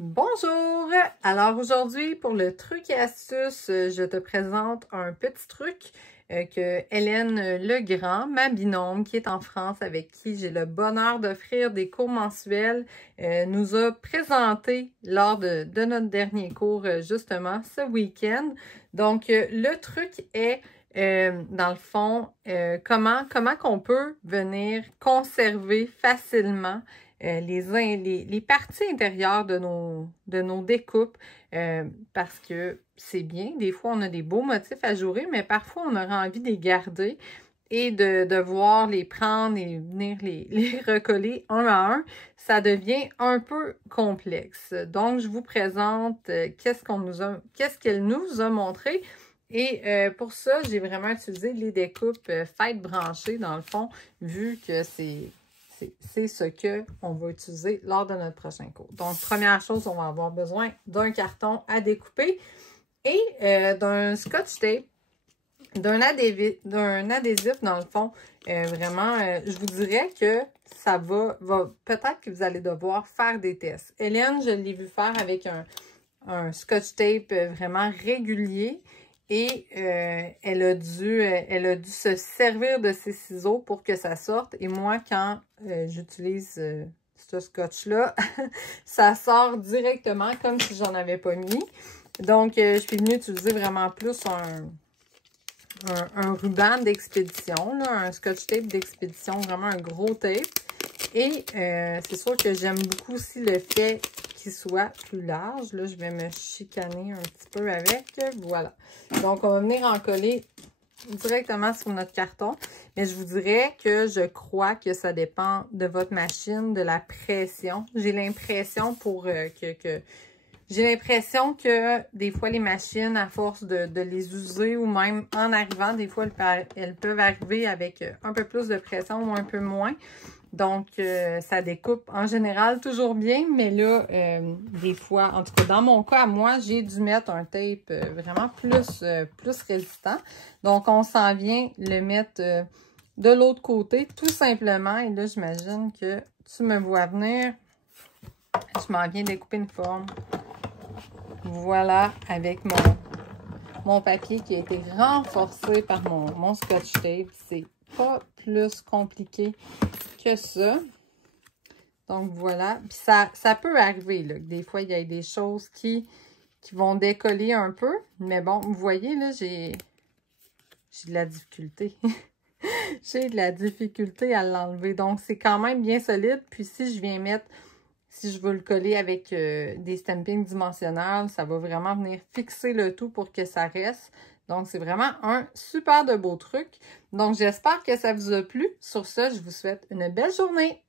Bonjour! Alors aujourd'hui, pour le truc et astuce, je te présente un petit truc que Hélène Legrand, ma binôme qui est en France, avec qui j'ai le bonheur d'offrir des cours mensuels, nous a présenté lors de notre dernier cours, justement, ce week-end. Donc, le truc est, dans le fond, comment qu'on peut venir conserver facilement les parties intérieures de nos découpes, parce que c'est bien. Des fois, on a des beaux motifs à jouer, mais parfois, on aura envie de les garder et de devoir les prendre et venir les recoller un à un. Ça devient un peu complexe. Donc, je vous présente qu'est-ce qu'elle nous a montré. Et pour ça, j'ai vraiment utilisé les découpes fêtes branchées, dans le fond, vu que c'est ce qu'on va utiliser lors de notre prochain cours. Donc, première chose, on va avoir besoin d'un carton à découper et d'un scotch tape, d'un adhésif, dans le fond. Vraiment, je vous dirais que ça va peut-être que vous allez devoir faire des tests. Hélène, je l'ai vu faire avec un scotch tape vraiment régulier. Et elle a dû se servir de ses ciseaux pour que ça sorte. Et moi, quand j'utilise ce scotch-là, ça sort directement comme si j'en avais pas mis. Donc, je suis venue utiliser vraiment plus un ruban d'expédition, un scotch tape d'expédition, vraiment un gros tape. Et c'est sûr que j'aime beaucoup aussi le fait qu'il soit plus large. Là, je vais me chicaner un petit peu avec. Voilà. Donc, on va venir en coller directement sur notre carton. Mais je vous dirais que je crois que ça dépend de votre machine, de la pression. J'ai l'impression j'ai l'impression que des fois, les machines, à force de les user ou même en arrivant, des fois, elles peuvent arriver avec un peu plus de pression ou un peu moins. Donc, ça découpe en général toujours bien, mais là, des fois, en tout cas, dans mon cas, moi, j'ai dû mettre un tape vraiment plus résistant. Donc, on s'en vient le mettre de l'autre côté, tout simplement. Et là, j'imagine que tu me vois venir. Je m'en viens découper une forme. Voilà, avec mon papier qui a été renforcé par mon scotch tape. C'est pas plus compliqué que ça. Donc, voilà. Puis ça peut arriver, là, que des fois, il y a des choses qui vont décoller un peu. Mais bon, vous voyez, là, j'ai de la difficulté. J'ai de la difficulté à l'enlever. Donc, c'est quand même bien solide. Puis, si je veux le coller avec des stampings dimensionnels, ça va vraiment venir fixer le tout pour que ça reste. Donc, c'est vraiment un super de beau truc. Donc, j'espère que ça vous a plu. Sur ce, je vous souhaite une belle journée.